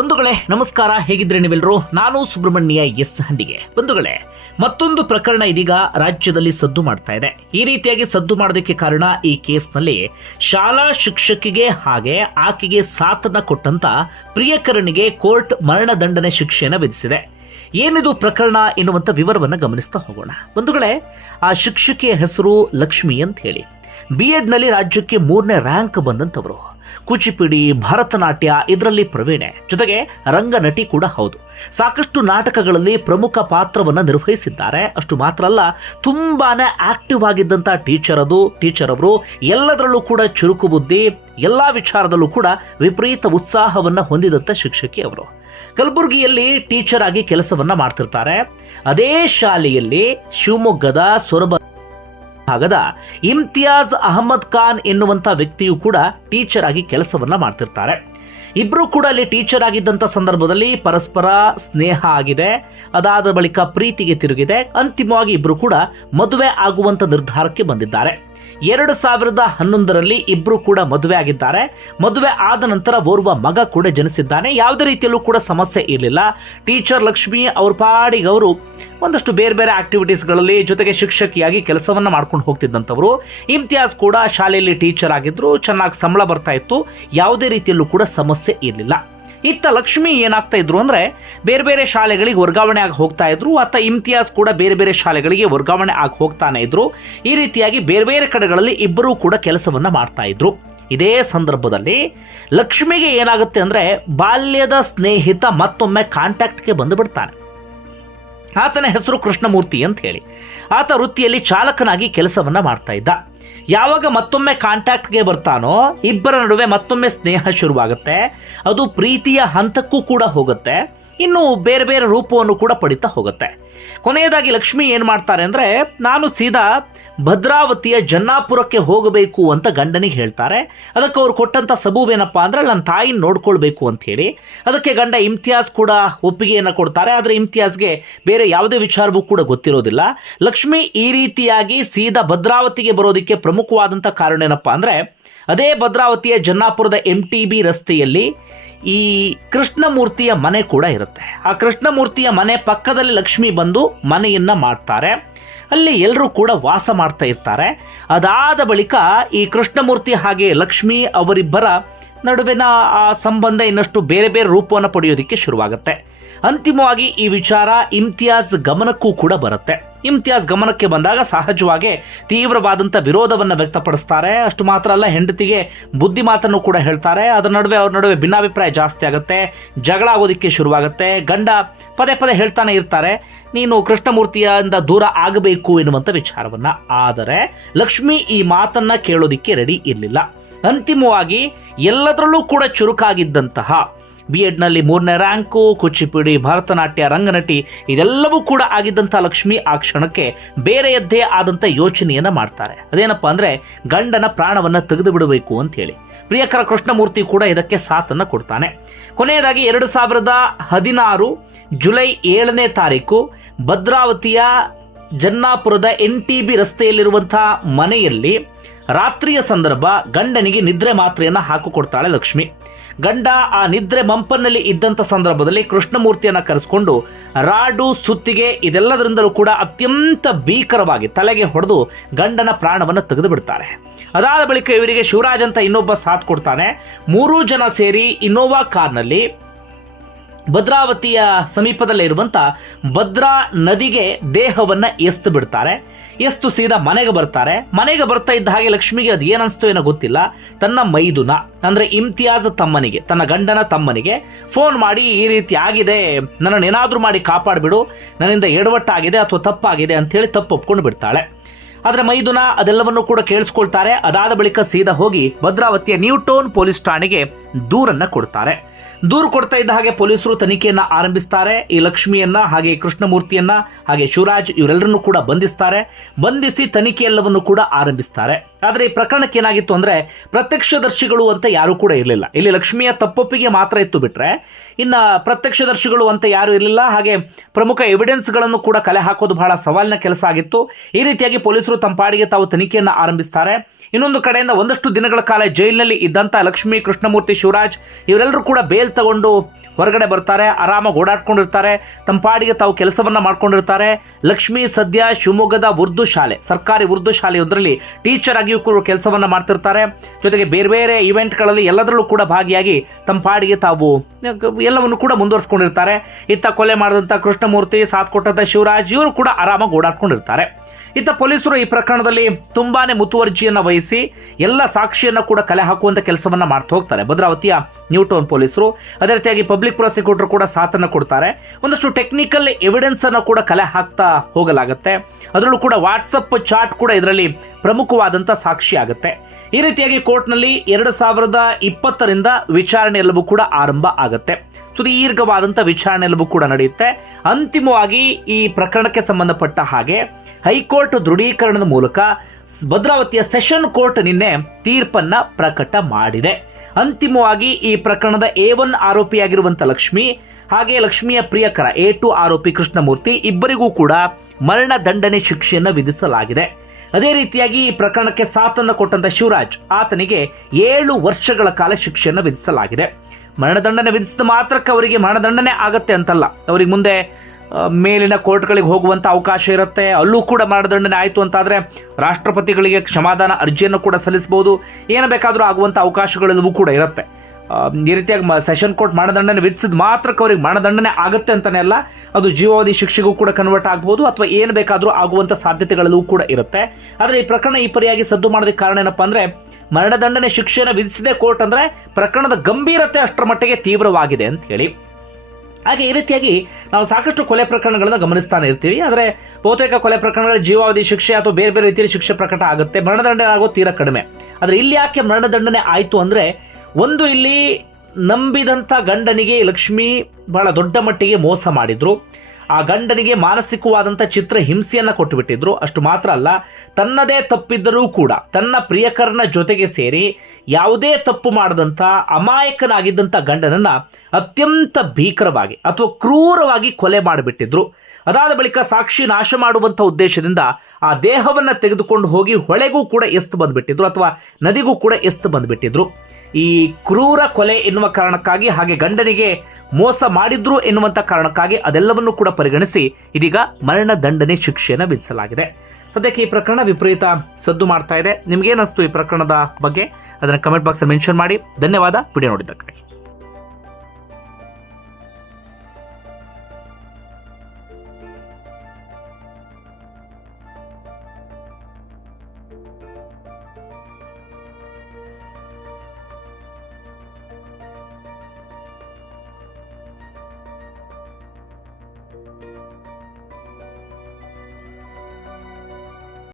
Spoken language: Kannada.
ಬಂಧುಗಳೇ, ನಮಸ್ಕಾರ. ಹೇಗಿದ್ರೆ ನೀವೆಲ್ಲರೂ ನಾನು ಸುಬ್ರಹ್ಮಣ್ಯ ಎಸ್ ಹಂಡಿಗೆ. ಬಂಧುಗಳೇ, ಮತ್ತೊಂದು ಪ್ರಕರಣ ಇದೀಗ ರಾಜ್ಯದಲ್ಲಿ ಸದ್ದು ಮಾಡ್ತಾ ಇದೆ. ಈ ರೀತಿಯಾಗಿ ಸದ್ದು ಮಾಡೋದಕ್ಕೆ ಕಾರಣ ಈ ಕೇಸ್ನಲ್ಲಿ ಶಾಲಾ ಶಿಕ್ಷಕಿಗೆ ಹಾಗೆ ಆಕೆಗೆ ಸಾಥನ ಕೊಟ್ಟಂತ ಪ್ರಿಯಕರನಿಗೆ ಕೋರ್ಟ್ ಮರಣದಂಡನೆ ಶಿಕ್ಷೆಯನ್ನು ವಿಧಿಸಿದೆ. ಏನಿದು ಪ್ರಕರಣ ಎನ್ನುವಂತ ವಿವರವನ್ನು ಗಮನಿಸ್ತಾ ಹೋಗೋಣ. ಬಂಧುಗಳೇ, ಆ ಶಿಕ್ಷಕಿಯ ಹೆಸರು ಲಕ್ಷ್ಮಿ ಅಂತ ಹೇಳಿ. ಬಿ ಎಡ್ನಲ್ಲಿ ರಾಜ್ಯಕ್ಕೆ ಮೂರನೇ ರ್ಯಾಂಕ್ ಬಂದಂತವರು. ಕೂಚಿಪುಡಿ ಭರತನಾಟ್ಯ ಇದರಲ್ಲಿ ಪ್ರವೀಣೆ. ಜೊತೆಗೆ ರಂಗ ನಟಿ ಕೂಡ ಹೌದು. ಸಾಕಷ್ಟು ನಾಟಕಗಳಲ್ಲಿ ಪ್ರಮುಖ ಪಾತ್ರವನ್ನು ನಿರ್ವಹಿಸಿದ್ದಾರೆ. ಅಷ್ಟು ಮಾತ್ರ ಅಲ್ಲ, ತುಂಬಾನೇ ಆಕ್ಟಿವ್ ಆಗಿದ್ದಂಥ ಟೀಚರ್ ಅದು ಟೀಚರ್ ಅವರು. ಎಲ್ಲದರಲ್ಲೂ ಕೂಡ ಚುರುಕು ಬುದ್ಧಿ, ಎಲ್ಲಾ ವಿಚಾರದಲ್ಲೂ ಕೂಡ ವಿಪರೀತ ಉತ್ಸಾಹವನ್ನ ಹೊಂದಿದಂಥ ಶಿಕ್ಷಕಿ ಅವರು. ಕಲಬುರಗಿಯಲ್ಲಿ ಟೀಚರ್ ಆಗಿ ಕೆಲಸವನ್ನ ಮಾಡ್ತಿರ್ತಾರೆ. ಅದೇ ಶಾಲೆಯಲ್ಲಿ ಶಿವಮೊಗ್ಗದ ಸೊರಬ ಭಾಗದ ಇಮ್ತಿಯಾಜ್ ಅಹಮದ್ ಖಾನ್ ಎನ್ನುವಂಥ ವ್ಯಕ್ತಿಯು ಕೂಡ ಟೀಚರ್ ಆಗಿ ಕೆಲಸವನ್ನ ಮಾಡ್ತಿರ್ತಾರೆ. ಇಬ್ರು ಕೂಡ ಅಲ್ಲಿ ಟೀಚರ್ ಆಗಿದ್ದಂತ ಸಂದರ್ಭದಲ್ಲಿ ಪರಸ್ಪರ ಸ್ನೇಹ ಆಗಿದೆ. ಅದಾದ ಬಳಿಕ ಪ್ರೀತಿಗೆ ತಿರುಗಿದೆ. ಅಂತಿಮವಾಗಿ ಇಬ್ರು ಕೂಡ ಮದುವೆ ಆಗುವಂತ ನಿರ್ಧಾರಕ್ಕೆ ಬಂದಿದ್ದಾರೆ. ಎರಡು ಸಾವಿರದ ಹನ್ನೊಂದರಲ್ಲಿ ಇಬ್ರು ಕೂಡ ಮದುವೆ ಆಗಿದ್ದಾರೆ. ಮದುವೆ ಆದ ನಂತರ ಓರ್ವ ಮಗ ಕೂಡ ಜನಿಸಿದ್ದಾನೆ. ಯಾವುದೇ ರೀತಿಯಲ್ಲೂ ಕೂಡ ಸಮಸ್ಯೆ ಇರಲಿಲ್ಲ. ಟೀಚರ್ ಲಕ್ಷ್ಮಿ ಅವ್ರ ಪಾಡಿಗೆ ಅವರು ಒಂದಷ್ಟು ಬೇರೆ ಬೇರೆ ಆಕ್ಟಿವಿಟೀಸ್ಗಳಲ್ಲಿ ಜೊತೆಗೆ ಶಿಕ್ಷಕಿಯಾಗಿ ಕೆಲಸವನ್ನ ಮಾಡ್ಕೊಂಡು ಹೋಗ್ತಿದ್ದಂಥವ್ರು. ಇಮ್ತಿಯಾಜ್ ಕೂಡ ಶಾಲೆಯಲ್ಲಿ ಟೀಚರ್ ಆಗಿದ್ರು. ಚೆನ್ನಾಗಿ ಸಂಬಳ ಬರ್ತಾ ಇತ್ತು. ಯಾವುದೇ ರೀತಿಯಲ್ಲೂ ಕೂಡ ಸಮಸ್ಯೆ ಇರಲಿಲ್ಲ. ಇತ್ತ ಲಕ್ಷ್ಮಿ ಏನಾಗ್ತಾ ಇದ್ರು ಅಂದರೆ ಬೇರೆ ಬೇರೆ ಶಾಲೆಗಳಿಗೆ ವರ್ಗಾವಣೆ ಆಗಿ ಹೋಗ್ತಾ ಇದ್ರು, ಅತ್ತ ಇಮ್ತಿಯಾಜ್ ಕೂಡ ಬೇರೆ ಬೇರೆ ಶಾಲೆಗಳಿಗೆ ವರ್ಗಾವಣೆ ಆಗಿ ಹೋಗ್ತಾನೆ ಇದ್ರು. ಈ ರೀತಿಯಾಗಿ ಬೇರೆ ಬೇರೆ ಕಡೆಗಳಲ್ಲಿ ಇಬ್ಬರೂ ಕೂಡ ಕೆಲಸವನ್ನು ಮಾಡ್ತಾ ಇದ್ರು. ಇದೇ ಸಂದರ್ಭದಲ್ಲಿ ಲಕ್ಷ್ಮಿಗೆ ಏನಾಗುತ್ತೆ ಅಂದರೆ ಬಾಲ್ಯದ ಸ್ನೇಹಿತ ಮತ್ತೊಮ್ಮೆ ಕಾಂಟ್ಯಾಕ್ಟ್ಗೆ ಬಂದು ಬಿಡ್ತಾನೆ. ಆತನ ಹೆಸರು ಕೃಷ್ಣಮೂರ್ತಿ ಅಂತ ಹೇಳಿ. ಆತ ವೃತ್ತಿಯಲ್ಲಿ ಚಾಲಕನಾಗಿ ಕೆಲಸವನ್ನು ಮಾಡ್ತಾ ಇದ್ದ. ಯಾವಾಗ ಮತ್ತೊಮ್ಮೆ ಕಾಂಟ್ಯಾಕ್ಟ್ಗೆ ಬರ್ತಾನೋ ಇಬ್ಬರ ನಡುವೆ ಮತ್ತೊಮ್ಮೆ ಸ್ನೇಹ ಶುರುವಾಗುತ್ತೆ. ಅದು ಪ್ರೀತಿಯ ಹಂತಕ್ಕೂ ಕೂಡ ಹೋಗುತ್ತೆ. ಇನ್ನು ಬೇರೆ ಬೇರೆ ರೂಪವನ್ನು ಕೂಡ ಪಡಿತಾ ಹೋಗುತ್ತೆ. ಕೊನೆಯದಾಗಿ ಲಕ್ಷ್ಮಿ ಏನು ಮಾಡ್ತಾರೆ ಅಂದರೆ, ನಾನು ಸೀದಾ ಭದ್ರಾವತಿಯ ಜನ್ನಾಪುರಕ್ಕೆ ಹೋಗಬೇಕು ಅಂತ ಗಂಡನಿಗೆ ಹೇಳ್ತಾರೆ. ಅದಕ್ಕೆ ಅವ್ರು ಕೊಟ್ಟಂಥ ಸಬೂಬೇನಪ್ಪ ಅಂದರೆ ನನ್ನ ತಾಯಿನ ನೋಡ್ಕೊಳ್ಬೇಕು ಅಂತ ಹೇಳಿ. ಅದಕ್ಕೆ ಗಂಡ ಇಮ್ತಿಯಾಜ್ ಕೂಡ ಒಪ್ಪಿಗೆಯನ್ನು ಕೊಡ್ತಾರೆ. ಆದರೆ ಇಮ್ತಿಯಾಜ್ಗೆ ಬೇರೆ ಯಾವುದೇ ವಿಚಾರವೂ ಕೂಡ ಗೊತ್ತಿರೋದಿಲ್ಲ. ಲಕ್ಷ್ಮಿ ಈ ರೀತಿಯಾಗಿ ಸೀದಾ ಭದ್ರಾವತಿಗೆ ಬರೋದಕ್ಕೆ ಪ್ರಮುಖವಾದಂಥ ಕಾರಣ ಏನಪ್ಪ ಅಂದರೆ, ಅದೇ ಭದ್ರಾವತಿಯ ಜನ್ನಾಪುರದ ಎಂ ಟಿ ಬಿ ರಸ್ತೆಯಲ್ಲಿ ಈ ಕೃಷ್ಣಮೂರ್ತಿಯ ಮನೆ ಕೂಡ ಇರುತ್ತೆ. ಆ ಕೃಷ್ಣಮೂರ್ತಿಯ ಮನೆ ಪಕ್ಕದಲ್ಲಿ ಲಕ್ಷ್ಮಿ ಬಂದು ಮನೆಯನ್ನ ಮಾಡ್ತಾರೆ. ಅಲ್ಲಿ ಎಲ್ಲರೂ ಕೂಡ ವಾಸ ಮಾಡ್ತಾ ಇರ್ತಾರೆ. ಅದಾದ ಬಳಿಕ ಈ ಕೃಷ್ಣಮೂರ್ತಿ ಹಾಗೆ ಲಕ್ಷ್ಮಿ ಅವರಿಬ್ಬರ ನಡುವಿನ ಆ ಸಂಬಂಧ ಇನ್ನಷ್ಟು ಬೇರೆ ಬೇರೆ ರೂಪವನ್ನು ಪಡೆಯೋದಕ್ಕೆ ಶುರುವಾಗುತ್ತೆ. ಅಂತಿಮವಾಗಿ ಈ ವಿಚಾರ ಇಮ್ತಿಯಾಜ್ ಗಮನಕ್ಕೂ ಕೂಡ ಬರುತ್ತೆ. ಇಮ್ತಿಯಾಜ್ ಗಮನಕ್ಕೆ ಬಂದಾಗ ಸಹಜವಾಗಿ ತೀವ್ರವಾದಂಥ ವಿರೋಧವನ್ನು ವ್ಯಕ್ತಪಡಿಸ್ತಾರೆ. ಅಷ್ಟು ಮಾತ್ರ ಅಲ್ಲ, ಹೆಂಡತಿಗೆ ಬುದ್ಧಿ ಮಾತನ್ನು ಕೂಡ ಹೇಳ್ತಾರೆ. ಅದರ ನಡುವೆ ಅವ್ರ ನಡುವೆ ಭಿನ್ನಾಭಿಪ್ರಾಯ ಜಾಸ್ತಿ ಆಗುತ್ತೆ. ಜಗಳ ಆಗೋದಕ್ಕೆ ಶುರುವಾಗುತ್ತೆ. ಗಂಡ ಪದೇ ಪದೇ ಹೇಳ್ತಾನೆ ಇರ್ತಾರೆ. ನೀನು ಕೃಷ್ಣಮೂರ್ತಿಯಿಂದ ದೂರ ಆಗಬೇಕು ಎನ್ನುವಂಥ ವಿಚಾರವನ್ನ. ಆದರೆ ಲಕ್ಷ್ಮಿ ಈ ಮಾತನ್ನ ಕೇಳೋದಿಕ್ಕೆ ರೆಡಿ ಇರಲಿಲ್ಲ. ಅಂತಿಮವಾಗಿ ಎಲ್ಲದರಲ್ಲೂ ಕೂಡ ಚುರುಕಾಗಿದ್ದಂತಹ ಬಿ ಎಡ್ನಲ್ಲಿ ಮೂರನೇ ರ್ಯಾಂಕು, ಕೂಚಿಪುಡಿ, ಭರತನಾಟ್ಯ, ರಂಗನಟಿ, ಇದೆಲ್ಲವೂ ಕೂಡ ಆಗಿದ್ದಂಥ ಲಕ್ಷ್ಮಿ ಆ ಕ್ಷಣಕ್ಕೆ ಬೇರೆಯದ್ದೇ ಆದಂಥ ಯೋಚನೆಯನ್ನು ಮಾಡ್ತಾರೆ. ಅದೇನಪ್ಪ ಅಂದರೆ ಗಂಡನ ಪ್ರಾಣವನ್ನು ತೆಗೆದು ಬಿಡಬೇಕು ಅಂತ ಹೇಳಿ ಪ್ರಿಯಕರ ಕೃಷ್ಣಮೂರ್ತಿ ಕೂಡ ಇದಕ್ಕೆ ಸಾಥನ್ನು ಕೊಡ್ತಾನೆ. ಕೊನೆಯದಾಗಿ ಎರಡು ಸಾವಿರದ ಹದಿನಾರು ಜುಲೈ ಏಳನೇ ತಾರೀಕು ಭದ್ರಾವತಿಯ ಜನ್ನಾಪುರದ ಎನ್ ಟಿ ಬಿ ರಸ್ತೆಯಲ್ಲಿರುವಂಥ ಮನೆಯಲ್ಲಿ ರಾತ್ರಿಯ ಸಂದರ್ಭ ಗಂಡನಿಗೆ ನಿದ್ರೆ ಮಾತ್ರೆಯನ್ನು ಹಾಕಿಕೊಡ್ತಾಳೆ ಲಕ್ಷ್ಮಿ. ಗಂಡ ಆ ನಿದ್ರೆ ಮಂಪನ್ನಲ್ಲಿ ಇದ್ದಂಥ ಸಂದರ್ಭದಲ್ಲಿ ಕೃಷ್ಣಮೂರ್ತಿಯನ್ನು ಕರೆಸ್ಕೊಂಡು ರಾಡು, ಸುತ್ತಿಗೆ ಇದೆಲ್ಲದರಿಂದಲೂ ಕೂಡ ಅತ್ಯಂತ ಭೀಕರವಾಗಿ ತಲೆಗೆ ಹೊಡೆದು ಗಂಡನ ಪ್ರಾಣವನ್ನು ತೆಗೆದು ಬಿಡ್ತಾರೆ ಅದಾದ ಬಳಿಕ ಇವರಿಗೆ ಶಿವರಾಜ್ ಅಂತ ಇನ್ನೊಬ್ಬ ಸಾಥ್ ಕೊಡ್ತಾನೆ. ಮೂರು ಜನ ಸೇರಿ ಇನ್ನೋವಾ ಕಾರ್ನಲ್ಲಿ ಭದ್ರಾವತಿಯ ಸಮೀಪದಲ್ಲೇ ಇರುವಂತ ಭದ್ರಾ ನದಿಗೆ ದೇಹವನ್ನ ಎಸ್ತು ಬಿಡ್ತಾರೆ. ಎಸ್ತು ಸೀದಾ ಮನೆಗೆ ಬರ್ತಾರೆ. ಮನೆಗೆ ಬರ್ತಾ ಇದ್ದ ಹಾಗೆ ಲಕ್ಷ್ಮಿಗೆ ಅದು ಏನನ್ಸ್ತು ಏನೋ ಗೊತ್ತಿಲ್ಲ. ತನ್ನ ಮೈದುನ, ಅಂದ್ರೆ ಇಮ್ತಿಯಾಜ್ ತಮ್ಮನಿಗೆ, ತನ್ನ ಗಂಡನ ತಮ್ಮನಿಗೆ ಫೋನ್ ಮಾಡಿ ಈ ರೀತಿ ಆಗಿದೆ, ನನ್ನನ್ನು ಏನಾದ್ರೂ ಮಾಡಿ ಕಾಪಾಡಿಬಿಡು, ನನ್ನಿಂದ ಎಡವಟ್ಟಾಗಿದೆ ಅಥವಾ ತಪ್ಪಾಗಿದೆ ಅಂತ ಹೇಳಿ ತಪ್ಪು ಒಪ್ಕೊಂಡು ಬಿಡ್ತಾಳೆ. ಆದ್ರೆ ಮೈದುನ ಅದೆಲ್ಲವನ್ನು ಕೂಡ ಕೇಳಿಸ್ಕೊಳ್ತಾರೆ. ಅದಾದ ಬಳಿಕ ಸೀದಾ ಹೋಗಿ ಭದ್ರಾವತಿಯ ನ್ಯೂಟೋನ್ ಪೊಲೀಸ್ ಠಾಣೆಗೆ ದೂರನ್ನ ಕೊಡ್ತಾರೆ. ದೂರು ಕೊಡ್ತಾ ಇದ್ದ ಹಾಗೆ ಪೊಲೀಸರು ತನಿಖೆಯನ್ನು ಆರಂಭಿಸ್ತಾರೆ. ಈ ಲಕ್ಷ್ಮಿಯನ್ನ, ಹಾಗೆ ಕೃಷ್ಣಮೂರ್ತಿಯನ್ನ, ಹಾಗೆ ಶಿವರಾಜ್ ಇವರೆಲ್ಲರನ್ನು ಕೂಡ ಬಂಧಿಸ್ತಾರೆ. ಬಂಧಿಸಿ ತನಿಖೆ ಎಲ್ಲವನ್ನು ಕೂಡ ಆರಂಭಿಸ್ತಾರೆ. ಆದರೆ ಈ ಪ್ರಕರಣಕ್ಕೆ ಏನಾಗಿತ್ತು ಅಂದ್ರೆ ಪ್ರತ್ಯಕ್ಷದರ್ಶಿಗಳು ಅಂತ ಯಾರು ಕೂಡ ಇರಲಿಲ್ಲ. ಇಲ್ಲಿ ಲಕ್ಷ್ಮಿಯ ತಪ್ಪೊಪ್ಪಿಗೆ ಮಾತ್ರ ಇತ್ತು ಬಿಟ್ರೆ, ಇನ್ನ ಪ್ರತ್ಯಕ್ಷದರ್ಶಿಗಳು ಅಂತ ಯಾರು ಇರಲಿಲ್ಲ. ಹಾಗೆ ಪ್ರಮುಖ ಎವಿಡೆನ್ಸ್ಗಳನ್ನು ಕೂಡ ಕಲೆ ಹಾಕೋದು ಬಹಳ ಸವಾಲಿನ ಕೆಲಸ ಆಗಿತ್ತು. ಈ ರೀತಿಯಾಗಿ ಪೊಲೀಸರು ತಮ್ಮ ಪಾಡಿಗೆ ತಾವು ತನಿಖೆಯನ್ನು ಆರಂಭಿಸ್ತಾರೆ. ಇನ್ನೊಂದು ಕಡೆಯಿಂದ ಒಂದಷ್ಟು ದಿನಗಳ ಕಾಲ ಜೈಲಿನಲ್ಲಿ ಇದ್ದಂಥ ಲಕ್ಷ್ಮೀ ಕೃಷ್ಣಮೂರ್ತಿ ಶಿವರಾಜ್ ಇವರೆಲ್ಲರೂ ಕೂಡ ಬೇಲ್ ತಗೊಂಡು ಹೊರಗಡೆ ಬರ್ತಾರೆ, ಆರಾಮಾಗಿ ಓಡಾಡ್ಕೊಂಡಿರ್ತಾರೆ, ತಮ್ಮ ಪಾಡಿಗೆ ತಾವು ಕೆಲಸವನ್ನ ಮಾಡ್ಕೊಂಡಿರ್ತಾರೆ. ಲಕ್ಷ್ಮಿ, ಸದ್ಯ, ಶಿವಮೊಗ್ಗದ ಉರ್ದು ಶಾಲೆ, ಸರ್ಕಾರಿ ಉರ್ದು ಶಾಲೆಯೊಂದರಲ್ಲಿ ಟೀಚರ್ ಆಗಿಯೂ ಕೂಡ ಕೆಲಸವನ್ನ ಮಾಡ್ತಿರ್ತಾರೆ. ಜೊತೆಗೆ ಬೇರೆ ಬೇರೆ ಇವೆಂಟ್ಗಳಲ್ಲಿ ಎಲ್ಲದರಲ್ಲೂ ಕೂಡ ಭಾಗಿಯಾಗಿ ತಮ್ಮ ಪಾಡಿಗೆ ತಾವು ಎಲ್ಲವನ್ನು ಕೂಡ ಮುಂದುವರಿಸ್ಕೊಂಡಿರ್ತಾರೆ. ಇತ್ತ ಕೊಲೆ ಮಾಡಿದಂಥ ಕೃಷ್ಣಮೂರ್ತಿ ಸಾಥ್ ಕೊಟ್ಟಂಥ ಶಿವರಾಜ್, ಇವರು ಕೂಡ ಆರಾಮಾಗಿ ಓಡಾಡ್ಕೊಂಡಿರ್ತಾರೆ. ಇತ್ತ ಪೊಲೀಸರು ಈ ಪ್ರಕರಣದಲ್ಲಿ ತುಂಬಾನೇ ಮುತುವರ್ಜಿಯನ್ನ ವಹಿಸಿ ಎಲ್ಲ ಸಾಕ್ಷಿಯನ್ನ ಕೂಡ ಕಲೆ ಹಾಕುವಂಥ ಕೆಲಸವನ್ನ ಮಾಡ್ತಾ ಹೋಗ್ತಾರೆ. ಭದ್ರಾವತಿಯ ನ್ಯೂ ಟೌನ್ ಪೊಲೀಸರು. ಅದೇ ರೀತಿಯಾಗಿ ಪಬ್ಲಿಕ್ ಪ್ರಾಸಿಕ್ಯೂಟರ್ ಕೂಡ ಸಾಥನ್ನು ಕೊಡ್ತಾರೆ. ಒಂದಷ್ಟು ಟೆಕ್ನಿಕಲ್ ಎವಿಡೆನ್ಸ್ ಅನ್ನು ಕೂಡ ಕಲೆ ಹಾಕ್ತಾ ಹೋಗಲಾಗುತ್ತೆ. ಅದರಲ್ಲೂ ಕೂಡ ವಾಟ್ಸಪ್ ಚಾಟ್ ಕೂಡ ಇದರಲ್ಲಿ ಪ್ರಮುಖವಾದಂಥ ಸಾಕ್ಷಿ ಆಗುತ್ತೆ. ಈ ರೀತಿಯಾಗಿ ಕೋರ್ಟ್ನಲ್ಲಿ ಎರಡು ಸಾವಿರದ ಇಪ್ಪತ್ತರಿಂದ ವಿಚಾರಣೆ ಎಲ್ಲವೂ ಕೂಡ ಆರಂಭ ಆಗುತ್ತೆ. ಸುದೀರ್ಘವಾದಂಥ ವಿಚಾರಣೆ ಎಲ್ಲವೂ ಕೂಡ ನಡೆಯುತ್ತೆ. ಅಂತಿಮವಾಗಿ ಈ ಪ್ರಕರಣಕ್ಕೆ ಸಂಬಂಧಪಟ್ಟ ಹಾಗೆ ಹೈಕೋರ್ಟ್ ದೃಢೀಕರಣದ ಮೂಲಕ ಭದ್ರಾವತಿಯ ಸೆಷನ್ ಕೋರ್ಟ್ ನಿನ್ನೆ ತೀರ್ಪನ್ನ ಪ್ರಕಟ ಮಾಡಿದೆ. ಅಂತಿಮವಾಗಿ ಈ ಪ್ರಕರಣದ ಎ ಒನ್ ಆರೋಪಿಯಾಗಿರುವಂಥ ಲಕ್ಷ್ಮಿ, ಹಾಗೆ ಲಕ್ಷ್ಮಿಯ ಪ್ರಿಯಕರ ಎ ಟು ಆರೋಪಿ ಕೃಷ್ಣಮೂರ್ತಿ ಇಬ್ಬರಿಗೂ ಕೂಡ ಮರಣ ದಂಡನೆ ಶಿಕ್ಷೆಯನ್ನು ವಿಧಿಸಲಾಗಿದೆ. ಅದೇ ರೀತಿಯಾಗಿ ಈ ಪ್ರಕರಣಕ್ಕೆ ಸಾಥನ್ನು ಕೊಟ್ಟಂತ ಶಿವರಾಜ್, ಆತನಿಗೆ ಏಳು ವರ್ಷಗಳ ಕಾಲ ಶಿಕ್ಷೆಯನ್ನು ವಿಧಿಸಲಾಗಿದೆ. ಮರಣದಂಡನೆ ವಿಧಿಸಿದ ಮಾತ್ರಕ್ಕೆ ಅವರಿಗೆ ಮರಣದಂಡನೆ ಆಗತ್ತೆ ಅಂತಲ್ಲ. ಅವರಿಗೆ ಮುಂದೆ ಮೇಲಿನ ಕೋರ್ಟ್ಗಳಿಗೆ ಹೋಗುವಂಥ ಅವಕಾಶ ಇರುತ್ತೆ. ಅಲ್ಲೂ ಕೂಡ ಮರಣದಂಡನೆ ಆಯಿತು ಅಂತಾದರೆ ರಾಷ್ಟ್ರಪತಿಗಳಿಗೆ ಕ್ಷಮಾದಾನ ಅರ್ಜಿಯನ್ನು ಕೂಡ ಸಲ್ಲಿಸಬಹುದು. ಏನು ಬೇಕಾದರೂ ಆಗುವಂಥ ಅವಕಾಶಗಳೆಲ್ಲವೂ ಕೂಡ ಇರುತ್ತೆ. ಈ ರೀತಿಯಾಗಿ ಸೆಷನ್ ಕೋರ್ಟ್ ಮರಣದಂಡನೆ ವಿಧಿಸಿದ ಮಾತ್ರಕ್ಕೆ ಅವ್ರಿಗೆ ಮರಣದಂಡನೆ ಆಗುತ್ತೆ ಅಂತಲೇ ಅಲ್ಲ, ಅದು ಜೀವಾವಧಿ ಶಿಕ್ಷೆಗೂ ಕೂಡ ಕನ್ವರ್ಟ್ ಆಗ್ಬೋದು ಅಥವಾ ಏನು ಬೇಕಾದರೂ ಆಗುವಂಥ ಸಾಧ್ಯತೆಗಳಲ್ಲೂ ಕೂಡ ಇರುತ್ತೆ. ಆದರೆ ಈ ಪ್ರಕರಣ ಈ ಪರಿಯಾಗಿ ಸದ್ದು ಮಾಡೋದಕ್ಕೆ ಕಾರಣ ಏನಪ್ಪ ಅಂದರೆ, ಮರಣದಂಡನೆ ಶಿಕ್ಷೆಯನ್ನು ವಿಧಿಸಿದೆ ಕೋರ್ಟ್ ಅಂದರೆ ಪ್ರಕರಣದ ಗಂಭೀರತೆ ಅಷ್ಟರ ಮಟ್ಟಿಗೆ ತೀವ್ರವಾಗಿದೆ ಅಂತ ಹೇಳಿ. ಹಾಗೆ ಈ ರೀತಿಯಾಗಿ ನಾವು ಸಾಕಷ್ಟು ಕೊಲೆ ಪ್ರಕರಣಗಳನ್ನು ಗಮನಿಸ್ತಾನೆ ಇರ್ತೀವಿ. ಆದರೆ ಬಹುತೇಕ ಕೊಲೆ ಪ್ರಕರಣಗಳ ಜೀವಾವಧಿ ಶಿಕ್ಷೆ ಅಥವಾ ಬೇರೆ ಬೇರೆ ರೀತಿಯಲ್ಲಿ ಶಿಕ್ಷೆ ಪ್ರಕಟ ಆಗುತ್ತೆ. ಮರಣದಂಡನೆ ಆಗೋ ತೀರಾ ಕಡಿಮೆ. ಆದರೆ ಇಲ್ಲಿ ಯಾಕೆ ಮರಣದಂಡನೆ ಆಯಿತು ಅಂದರೆ ಒಂದು ಇಲ್ಲಿ ನಂಬಿದಂಥ ಗಂಡನಿಗೆ ಲಕ್ಷ್ಮಿ ಬಹಳ ದೊಡ್ಡ ಮಟ್ಟಿಗೆ ಮೋಸ ಮಾಡಿದ್ರು. ಆ ಗಂಡನಿಗೆ ಮಾನಸಿಕವಾದಂಥ ಚಿತ್ರ ಹಿಂಸೆಯನ್ನು ಕೊಟ್ಟುಬಿಟ್ಟಿದ್ರು. ಅಷ್ಟು ಮಾತ್ರ ಅಲ್ಲ, ತನ್ನದೇ ತಪ್ಪಿದ್ದರೂ ಕೂಡ, ತನ್ನ ಪ್ರಿಯಕರನ ಜೊತೆಗೆ ಸೇರಿ ಯಾವುದೇ ತಪ್ಪು ಮಾಡದಂಥ ಅಮಾಯಕನಾಗಿದ್ದಂಥ ಗಂಡನನ್ನ ಅತ್ಯಂತ ಭೀಕರವಾಗಿ ಅಥವಾ ಕ್ರೂರವಾಗಿ ಕೊಲೆ ಮಾಡಿಬಿಟ್ಟಿದ್ರು. ಅದಾದ ಬಳಿಕ ಸಾಕ್ಷಿ ನಾಶ ಮಾಡುವಂಥ ಉದ್ದೇಶದಿಂದ ಆ ದೇಹವನ್ನು ತೆಗೆದುಕೊಂಡು ಹೋಗಿ ಹೊಳೆಗೂ ಕೂಡ ಎಸ್ತು ಬಂದುಬಿಟ್ಟಿದ್ರು ಅಥವಾ ನದಿಗೂ ಕೂಡ ಎಸ್ತು ಬಂದುಬಿಟ್ಟಿದ್ರು. ಈ ಕ್ರೂರ ಕೊಲೆ ಎನ್ನುವ ಕಾರಣಕ್ಕಾಗಿ ಹಾಗೆ ಗಂಡನಿಗೆ ಮೋಸ ಮಾಡಿದ್ರು ಎನ್ನುವಂಥ ಕಾರಣಕ್ಕಾಗಿ ಅದೆಲ್ಲವನ್ನು ಕೂಡ ಪರಿಗಣಿಸಿ ಇದೀಗ ಮರಣ ದಂಡನೆ ಶಿಕ್ಷೆಯನ್ನು ವಿಧಿಸಲಾಗಿದೆ. ಸದ್ಯಕ್ಕೆ ಈ ಪ್ರಕರಣ ವಿಪರೀತ ಸದ್ದು ಮಾಡ್ತಾ ಇದೆ. ನಿಮ್ಗೇನಿಸ್ತು ಈ ಪ್ರಕರಣದ ಬಗ್ಗೆ? ಅದನ್ನು ಕಮೆಂಟ್ ಬಾಕ್ಸಲ್ಲಿ ಮೆನ್ಷನ್ ಮಾಡಿ. ಧನ್ಯವಾದ. ವಿಡಿಯೋ ನೋಡಿದ್ದಕ್ಕಾಗಿ.